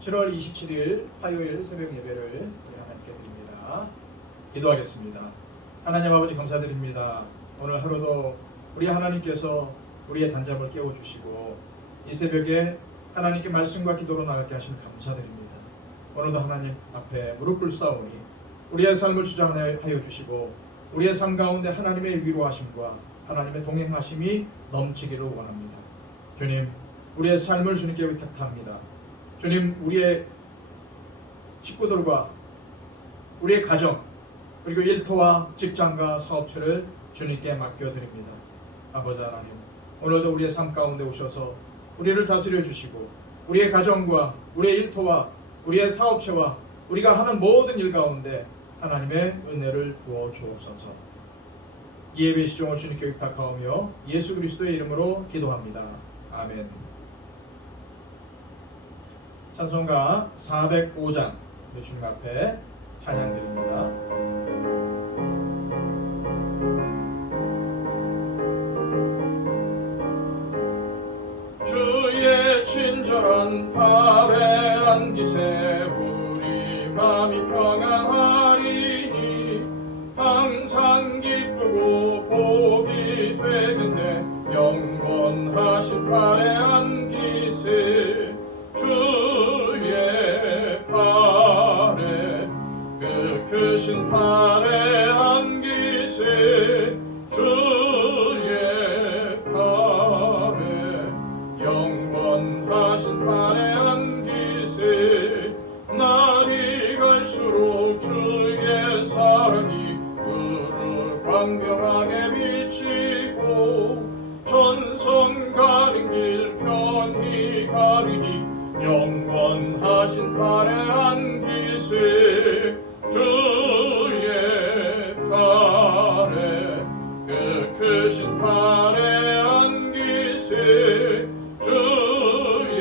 7월 27일 화요일 새벽 예배를 우리 하나님께 드립니다. 기도하겠습니다. 하나님 아버지 감사드립니다. 오늘 하루도 우리 하나님께서 우리의 단잠을 깨워주시고 이 새벽에 하나님께 말씀과 기도로 나가게 하시면 감사드립니다. 오늘도 하나님 앞에 무릎 꿇사오니 우리의 삶을 주장하여 주시고 우리의 삶 가운데 하나님의 위로하심과 하나님의 동행하심이 넘치기를 원합니다. 주님, 우리의 삶을 주님께 의탁합니다. 주님, 우리의 식구들과 우리의 가정 그리고 일터와 직장과 사업체를 주님께 맡겨드립니다. 아버지 하나님, 오늘도 우리의 삶 가운데 오셔서 우리를 다스려 주시고 우리의 가정과 우리의 일터와 우리의 사업체와 우리가 하는 모든 일 가운데 하나님의 은혜를 부어 주옵소서. 이 예배 시종을 주님께 의탁하오며 예수 그리스도의 이름으로 기도합니다. 아멘. 찬송가 405장 주님 앞에 찬양드립니다. 주의 친절한 팔에 안기세 우리 마음이 평안하리니 항상 기쁘고 복이 되겠네 영원하신 팔에 안기세 주의 팔에 그 크신 팔에 안기세 주의 팔에 영원하신 팔에 안기세 날이 갈수록 주의 사랑이 그를 광명하게 비치고 전선 가린 길 편히 가리니 영원하신 팔에 안기세 주의 팔에 그 크신 팔에 안기세 주의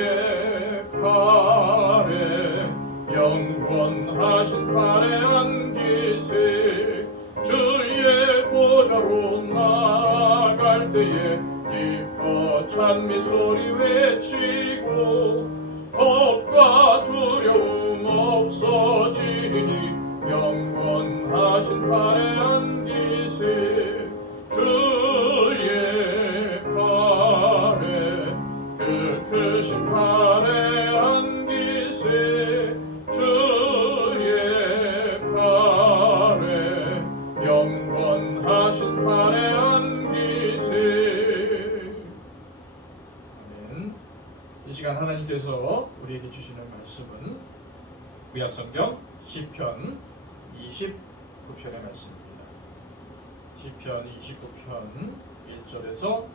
팔에 영원하신 팔에 안기세 주의 보좌로 나아갈 때에 기뻐 찬미 소리 외치고 겁과 두려움 없어지리니 영원하신 팔에 안기세 주의 팔에 그 크신 팔에 안기세 주의 팔에 영원하신 팔에 안기세. 아멘. 이 시간 하나님께서 우리에게 주시는 말씀은 구약성경 시편 29편의 말씀입니다. 시편 29편 1절에서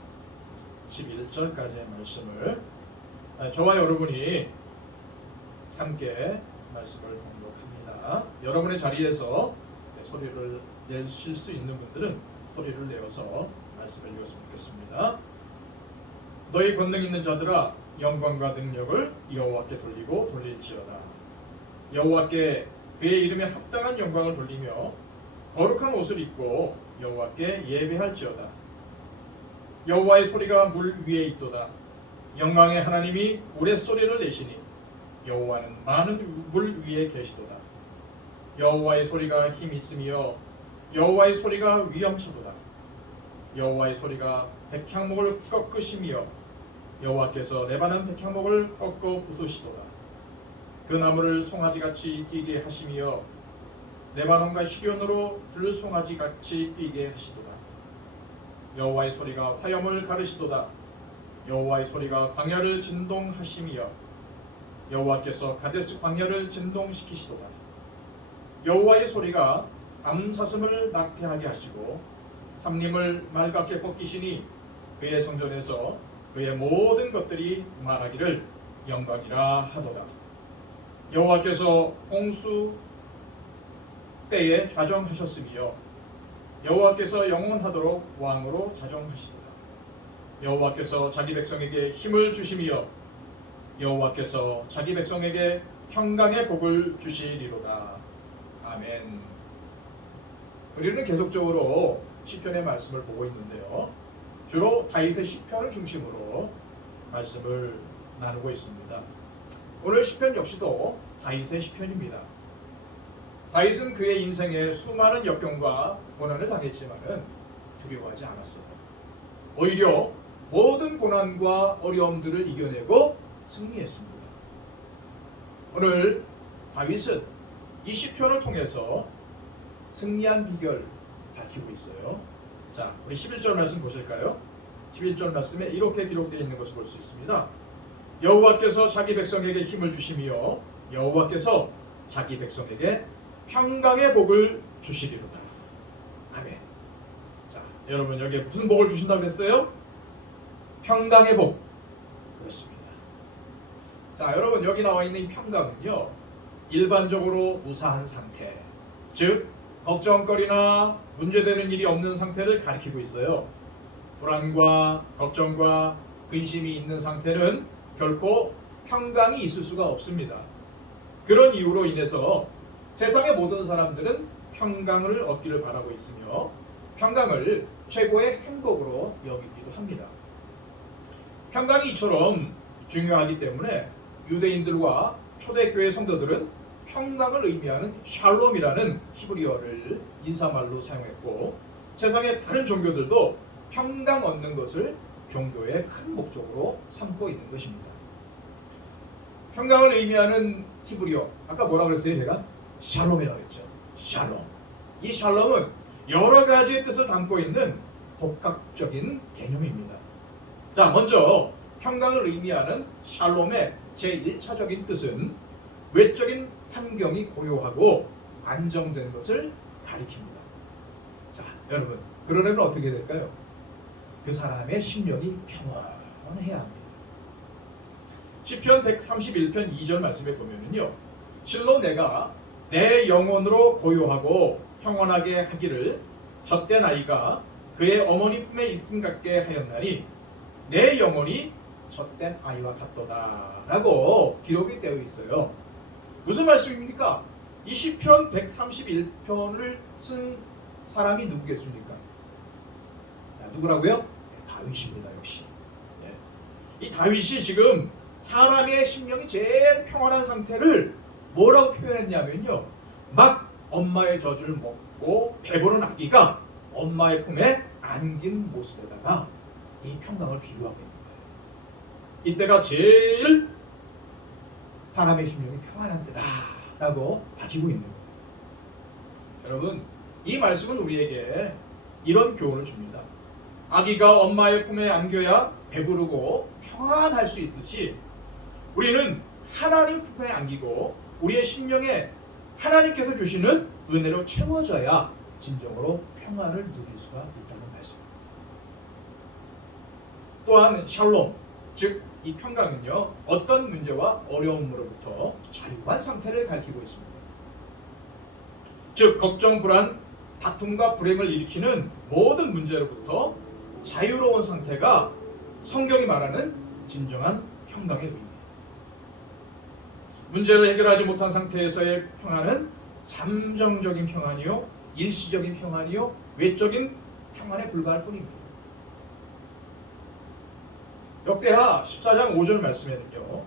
11절까지의 말씀을 저와 여러분이 함께 말씀을 공독합니다. 여러분의 자리에서 소리를 내실 수 있는 분들은 소리를 내어서 말씀을 읽었으면 좋겠습니다. 너희 권능 있는 자들아 영광과 능력을 여호와께 돌리고 돌릴지어다. 여호와께 그의 이름에 합당한 영광을 돌리며 거룩한 옷을 입고 여호와께 예배할지어다. 여호와의 소리가 물 위에 있도다. 영광의 하나님이 우레소리를 내시니 여호와는 많은 물 위에 계시도다. 여호와의 소리가 힘 있으며 여호와의 소리가 위엄차도다. 여호와의 소리가 백향목을 꺾으시며 여호와께서 레바논 백향목을 꺾어 부수시도다. 그 나무를 송아지같이 뛰게 하시며 레바논과 시련으로 들송아지같이 뛰게 하시도다. 여호와의 소리가 화염을 가르시도다. 여호와의 소리가 광야를 진동하시며 여호와께서 가데스 광야를 진동시키시도다. 여호와의 소리가 암사슴을 낙태하게 하시고 삼림을 맑게 벗기시니 그의 성전에서 그의 모든 것들이 말하기를 영광이라 하도다. 여호와께서 홍수 때에 좌정하셨으며 여호와께서 영원하도록 왕으로 자정하시도다. 여호와께서 자기 백성에게 힘을 주시며 여호와께서 자기 백성에게 평강의 복을 주시리로다. 아멘. 우리는 계속적으로 시편의 말씀을 보고 있는데요. 주로 다윗의 시편을 중심으로 말씀을 나누고 있습니다. 오늘 시편 역시도 다윗의 시편입니다. 다윗은 그의 인생에 수많은 역경과 고난을 당했지만은 두려워하지 않았어요. 오히려 모든 고난과 어려움들을 이겨내고 승리했습니다. 오늘 다윗은 이 시편을 통해서 승리한 비결 밝히고 있어요. 자, 우리 11절 말씀 보실까요? 11절 말씀에 이렇게 기록되어 있는 것을 볼 수 있습니다. 여호와께서 자기 백성에게 힘을 주시며 여호와께서 자기 백성에게 평강의 복을 주시리로다. 아멘. 자, 여러분 여기에 무슨 복을 주신다고 했어요? 평강의 복. 그렇습니다. 자, 여러분 여기 나와 있는 이 평강은요, 일반적으로 무사한 상태, 즉 걱정거리나 문제되는 일이 없는 상태를 가리키고 있어요. 불안과 걱정과 근심이 있는 상태는 결코 평강이 있을 수가 없습니다. 그런 이유로 인해서 세상의 모든 사람들은 평강을 얻기를 바라고 있으며 평강을 최고의 행복으로 여기기도 합니다. 평강이 이처럼 중요하기 때문에 유대인들과 초대교회 성도들은 평강을 의미하는 샬롬이라는 히브리어를 인사말로 사용했고, 세상의 다른 종교들도 평강 얻는 것을 종교의 큰 목적으로 삼고 있는 것입니다. 평강을 의미하는 히브리어, 아까 뭐라 그랬어요? 제가 샬롬이라고 했죠. 샬롬. 이 샬롬은 여러 가지의 뜻을 담고 있는 복합적인 개념입니다. 자, 먼저 평강을 의미하는 샬롬의 제1차적인 뜻은 외적인 환경이 고요하고 안정된 것을 가리킵니다. 자, 여러분, 그러려면 어떻게 될까요? 그 사람의 심령이 평안해야 합니다. 시편 131편 2절 말씀에 보면은요, 실로 내가 내 영혼으로 고요하고 평안하게 하기를 젖된 아이가 그의 어머니 품에 있음 같게 하였나니 내 영혼이 젖된 아이와 같도다 라고 기록이 되어 있어요. 무슨 말씀입니까? 이 시편 131편을 쓴 사람이 누구겠습니까? 누구라고요? 다윗입니다. 역시. 이 다윗이 지금 사람의 심령이 제일 평안한 상태를 뭐라고 표현했냐면요, 막 엄마의 젖을 먹고 배부른 아기가 엄마의 품에 안긴 모습에다가 이 평강을 비유하고 있는 거예요. 이때가 제일 사람의 심령이 평안한 때다라고 밝히고 있는 거예요. 여러분, 이 말씀은 우리에게 이런 교훈을 줍니다. 아기가 엄마의 품에 안겨야 배부르고 평안할 수 있듯이 우리는 하나님 품에 안기고 우리의 심령에 하나님께서 주시는 은혜로 채워져야 진정으로 평안을 누릴 수가 있다는 말씀입니다. 또한 샬롬, 즉 이 평강은요, 어떤 문제와 어려움으로부터 자유한 상태를 가리키고 있습니다. 즉 걱정, 불안, 다툼과 불행을 일으키는 모든 문제로부터 자유로운 상태가 성경이 말하는 진정한 평강의 의미입니다. 문제를 해결하지 못한 상태에서의 평안은 잠정적인 평안이요, 일시적인 평안이요, 외적인 평안에 불과할 뿐입니다. 역대하 14장 5절 말씀에는요,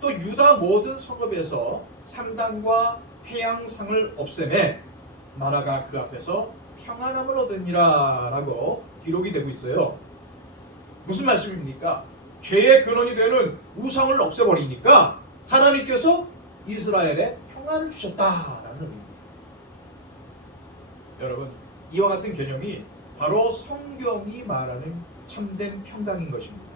또 유다 모든 성읍에서 산당과 태양상을 없애매 나라가 그 앞에서 평안함을 얻으니라 라고 기록이 되고 있어요. 무슨 말씀입니까? 죄의 근원이 되는 우상을 없애버리니까 하나님께서 이스라엘에 평안을 주셨다라는 의미입니다. 여러분, 이와 같은 개념이 바로 성경이 말하는 참된 평강인 것입니다.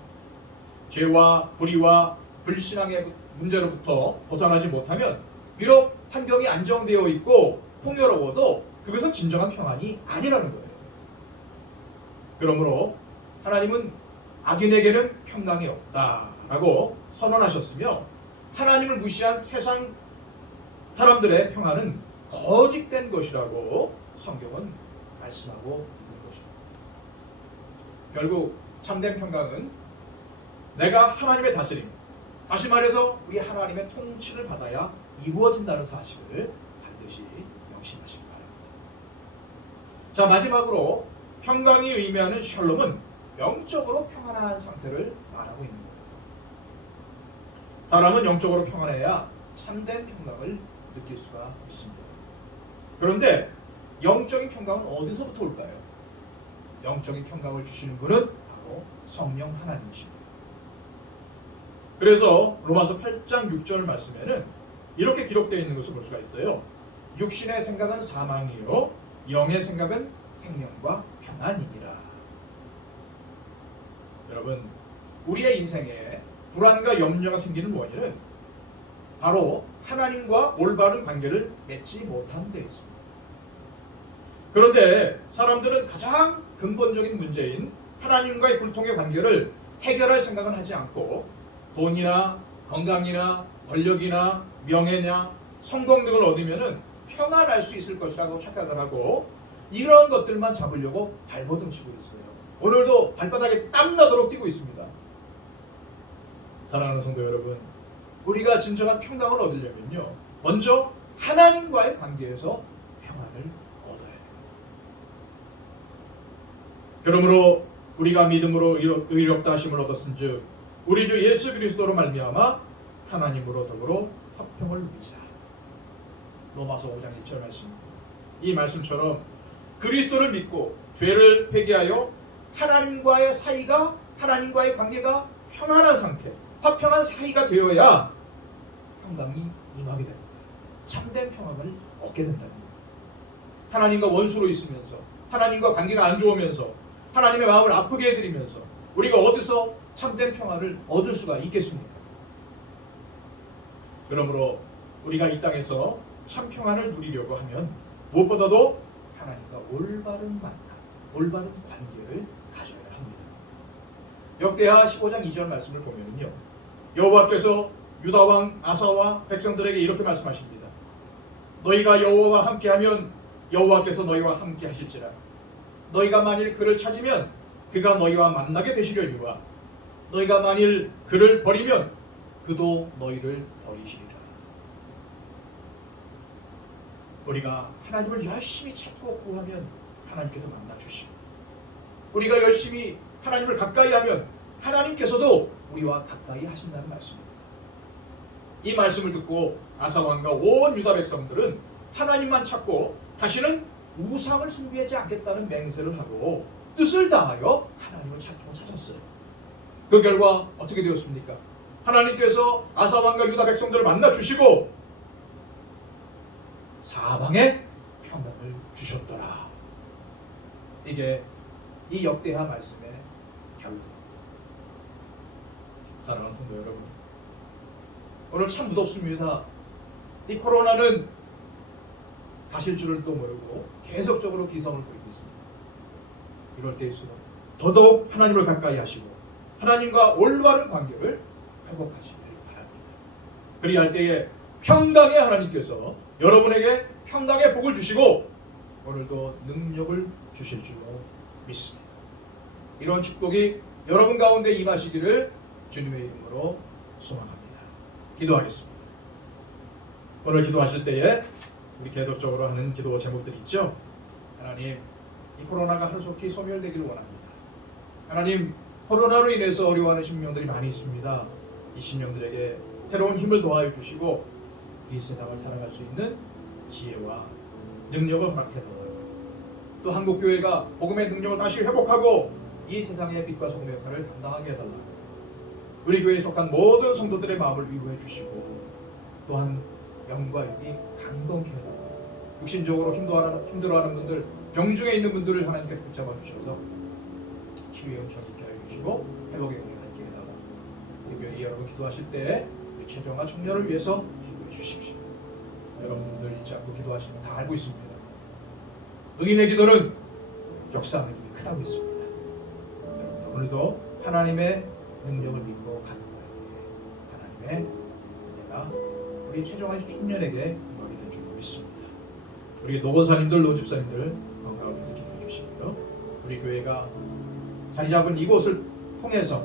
죄와 불의와 불신앙의 문제로부터 벗어나지 못하면 비록 환경이 안정되어 있고 풍요로워도 그것은 진정한 평안이 아니라는 거예요. 그러므로 하나님은 악인에게는 평강이 없다라고 선언하셨으며, 하나님을 무시한 세상 사람들의 평안은 거짓된 것이라고 성경은 말씀하고 있는 것입니다. 결국 참된 평강은 내가 하나님의 다스림, 다시 말해서 우리 하나님의 통치를 받아야 이루어진다는 사실을 반드시 명심하시기 바랍니다. 자, 마지막으로 평강이 의미하는 샬롬은 영적으로 평안한 상태를 말하고 있는 거예요. 사람은 영적으로 평안해야 참된 평강을 느낄 수가 있습니다. 그런데 영적인 평강은 어디서부터 올까요? 영적인 평강을 주시는 분은 바로 성령 하나님이십니다. 그래서 로마서 8장 6절 말씀에는 이렇게 기록되어 있는 것을 볼 수가 있어요. 육신의 생각은 사망이요 영의 생각은 생명과 평안이니라. 여러분, 우리의 인생에 불안과 염려가 생기는 원인은 바로 하나님과 올바른 관계를 맺지 못한 데 있습니다. 그런데 사람들은 가장 근본적인 문제인 하나님과의 불통의 관계를 해결할 생각은 하지 않고 돈이나 건강이나 권력이나 명예냐 성공 등을 얻으면 평안할 수 있을 것이라고 착각을 하고 이런 것들만 잡으려고 발버둥 치고 있어요. 오늘도 발바닥에 땀나도록 뛰고 있습니다. 사랑하는 성도 여러분, 우리가 진정한 평강을 얻으려면요, 먼저 하나님과의 관계에서 평안을 얻어야 돼요. 그러므로 우리가 믿음으로 의롭다 하심을 얻었은즉 우리 주 예수 그리스도로 말미암아 하나님으로 더불어 화평을 누리자. 로마서 5장 1절 말씀입니다. 이 말씀처럼 그리스도를 믿고 죄를 회개하여 하나님과의 사이가, 하나님과의 관계가 평안한 상태, 화평한 사이가 되어야 평강이 임하게 됩니다. 참된 평안을 얻게 된다는 거예요. 하나님과 원수로 있으면서, 하나님과 관계가 안 좋으면서, 하나님의 마음을 아프게 해드리면서 우리가 어디서 참된 평안을 얻을 수가 있겠습니까? 그러므로 우리가 이 땅에서 참 평안을 누리려고 하면 무엇보다도 하나님과 올바른 만남, 올바른 관계를 가져야 합니다. 역대하 15장 2절 말씀을 보면요, 여호와께서 유다 왕 아사와 백성들에게 이렇게 말씀하십니다. 너희가 여호와와 함께하면 여호와께서 너희와 함께 하실지라. 너희가 만일 그를 찾으면 그가 너희와 만나게 되시려니와 너희가 만일 그를 버리면 그도 너희를 버리시리라. 우리가 하나님을 열심히 찾고 구하면 하나님께서 만나 주시고, 우리가 열심히 하나님을 가까이 하면 하나님께서도 우리와 가까이 하신다는 말씀입니다. 이 말씀을 듣고 아사 왕과 온 유다 백성들은 하나님만 찾고 다시는 우상을 숭배하지 않겠다는 맹세를 하고 뜻을 다하여 하나님을 찾았어요. 그 결과 어떻게 되었습니까? 하나님께서 아사 왕과 유다 백성들을 만나 주시고 사방에 평안을 주셨더라. 이게 이 역대하 말씀의 결론입니다. 사랑하는 성도 여러분, 오늘 참 무덥습니다. 이 코로나는 가실 줄을 또 모르고 계속적으로 기성을 부리고 있습니다. 이럴 때일수록 더더욱 하나님을 가까이 하시고 하나님과 올바른 관계를 회복하시길 바랍니다. 그리할 때에 평강의 하나님께서 여러분에게 평강의 복을 주시고 오늘도 능력을 주실 줄로 믿습니다. 이런 축복이 여러분 가운데 임하시기를 주님의 이름으로 소망합니다. 기도하겠습니다. 오늘 기도하실 때에 우리 계속적으로 하는 기도 제목들이 있죠. 하나님, 이 코로나가 하루속히 소멸되기를 원합니다. 하나님, 코로나로 인해서 어려워하는 심령들이 많이 있습니다. 이 심령들에게 새로운 힘을 더하여 주시고 이 세상을 살아갈 수 있는 지혜와 능력을 허락해달라고, 또 한국교회가 복음의 능력을 다시 회복하고 이 세상의 빛과 소금의 역할을 감당하게 해달라고, 우리 교회에 속한 모든 성도들의 마음을 위로해 주시고 또한 영과 육이 강건케 해달라고, 육신적으로 힘들어하는 분들, 병중에 있는 분들을 하나님께서 붙잡아 주셔서 치유의 은총 있게 하여 주시고 회복의 은혜가 있게 해달라고, 특별히 여러분 기도하실 때 우리 최종화 청년을 위해서 기도해 주십시오. 여러분들 잊지 않고 기도하시면 다 알고 있습니다. 의인의 기도는 역사하는 힘이 크다고 믿습니다. 여러분 오늘도 하나님의 능력을 믿고 가는 때 하나님의 은혜가 우리 최종화 청년에게 임하게 될 줄 믿습니다. 우리 노건사님들, 노집사님들 건강하면서 기도해 주시고요. 우리 교회가 자리 잡은 이곳을 통해서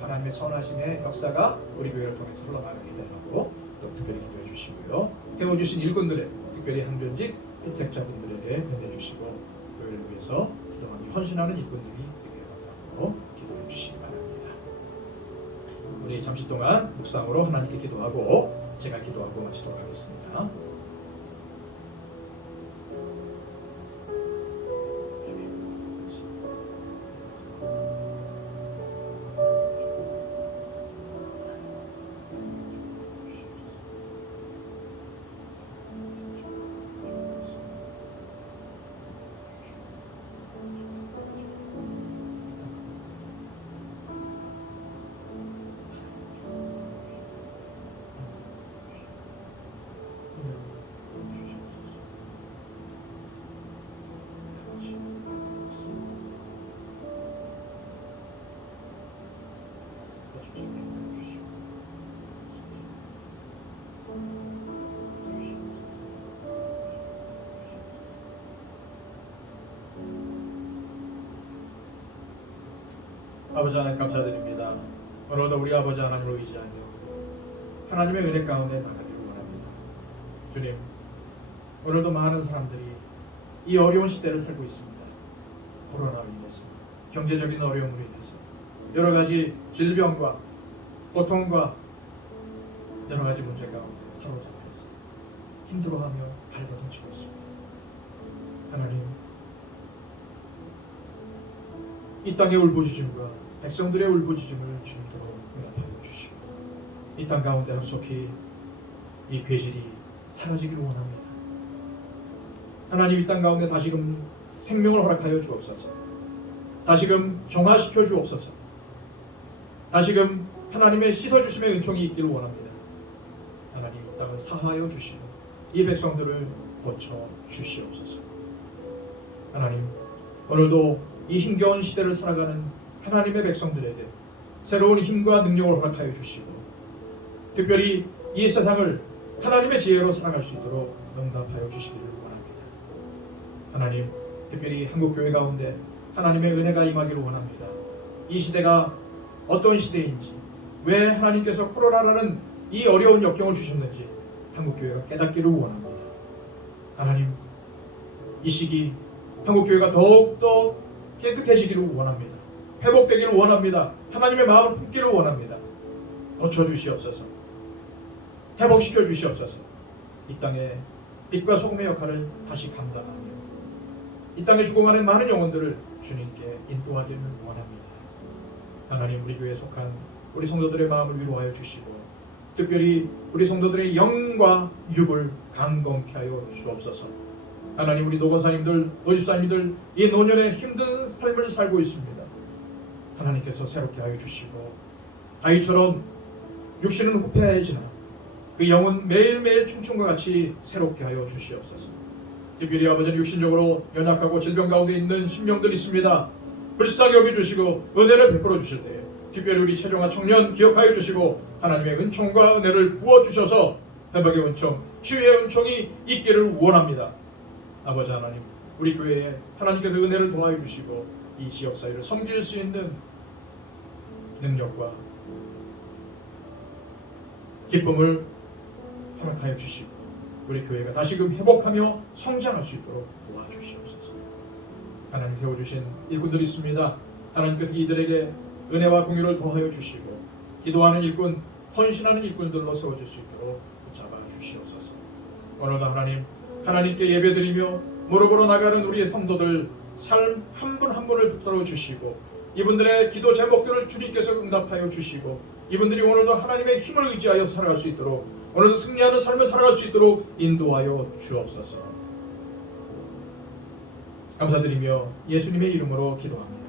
하나님의 선하심의 역사가 우리 교회를 통해서 흘러가게 되라고 또 특별히 기도해 주시고요. 세워주신 일꾼들의, 특별히 항변직 혜택자분들에게 은혜 주시고 교회를 위해서 그동안 헌신하는 일꾼들이 되게 해달라고 기도해 주시기 바랍니다. 우리 잠시 동안 묵상으로 하나님께 기도하고 제가 기도하고 마치도록 하겠습니다. 아버지 하나님 감사드립니다. 오늘도 우리 아버지 하나님을 의지하며 하나님의 은혜 가운데 나가기를 원합니다. 주님, 오늘도 많은 사람들이 이 어려운 시대를 살고 있습니다. 코로나로 인해서, 경제적인 어려움으로 인해서 여러 가지 질병과 고통과 여러 가지 문제 가운데 사로잡혀서 힘들어하며 발버둥치고 있습니다. 하나님, 이 땅의 울부짖음과 백성들의 울부짖음을 주님께로 응답하여 주시고 이 땅 가운데 속히 이 괴질이 사라지기를 원합니다. 하나님, 이 땅 가운데 다시금 생명을 허락하여 주옵소서. 다시금 정화시켜 주옵소서. 다시금 하나님의 씻어주심의 은총이 있기를 원합니다. 하나님, 이 땅을 사하여 주시고 이 백성들을 고쳐 주시옵소서. 하나님, 오늘도 이 힘겨운 시대를 살아가는 하나님의 백성들에게 새로운 힘과 능력을 허락하여 주시고 특별히 이 세상을 하나님의 지혜로 살아갈 수 있도록 응답하여 주시기를 원합니다. 하나님, 특별히 한국교회 가운데 하나님의 은혜가 임하기를 원합니다. 이 시대가 어떤 시대인지, 왜 하나님께서 코로나라는 이 어려운 역경을 주셨는지 한국교회가 깨닫기를 원합니다. 하나님, 이 시기 한국교회가 더욱더 깨끗해지기를 원합니다. 회복되기를 원합니다. 하나님의 마음을 품기를 원합니다. 고쳐주시옵소서. 회복시켜 주시옵소서. 이 땅에 빛과 소금의 역할을 다시 감당하며 이 땅에 죽어가는 많은 영혼들을 주님께 인도하기를 원합니다. 하나님, 우리 교회에 속한 우리 성도들의 마음을 위로하여 주시고 특별히 우리 성도들의 영과 육을 강건케 하여 주옵소서. 하나님, 우리 노건사님들, 노집사님들 이 노년에 힘든 삶을 살고 있습니다. 하나님께서 새롭게 하여 주시고 아이처럼 육신은 후패하여지나 그 영은 매일매일 춤춘과 같이 새롭게 하여 주시옵소서. 특별히 아버지는 육신적으로 연약하고 질병 가운데 있는 심령들 있습니다. 불쌍히 여겨주시고 은혜를 베풀어 주실 때에 특별히 우리 최종화 청년 기억하여 주시고 하나님의 은총과 은혜를 부어주셔서 회복의 은총, 치유의 은총이 있기를 원합니다. 아버지 하나님, 우리 교회에 하나님께서 은혜를 도와여 주시고 이 지역사회를 섬길 수 있는 능력과 기쁨을 허락하여 주시고 우리 교회가 다시금 회복하며 성장할 수 있도록 도와주시옵소서. 하나님, 세워주신 일꾼들이 있습니다. 하나님께서 이들에게 은혜와 공유를 더하여 주시고 기도하는 일꾼, 헌신하는 일꾼들로 세워질 수 있도록 붙잡아 주시옵소서. 오늘도 하나님, 하나님께 예배드리며 무릎으로 나가는 우리의 성도들 삶 한 분 한 분을 붙들어 주시고 이분들의 기도 제목들을 주님께서 응답하여 주시고 이분들이 오늘도 하나님의 힘을 의지하여 살아갈 수 있도록 오늘도 승리하는 삶을 살아갈 수 있도록 인도하여 주옵소서. 감사드리며 예수님의 이름으로 기도합니다.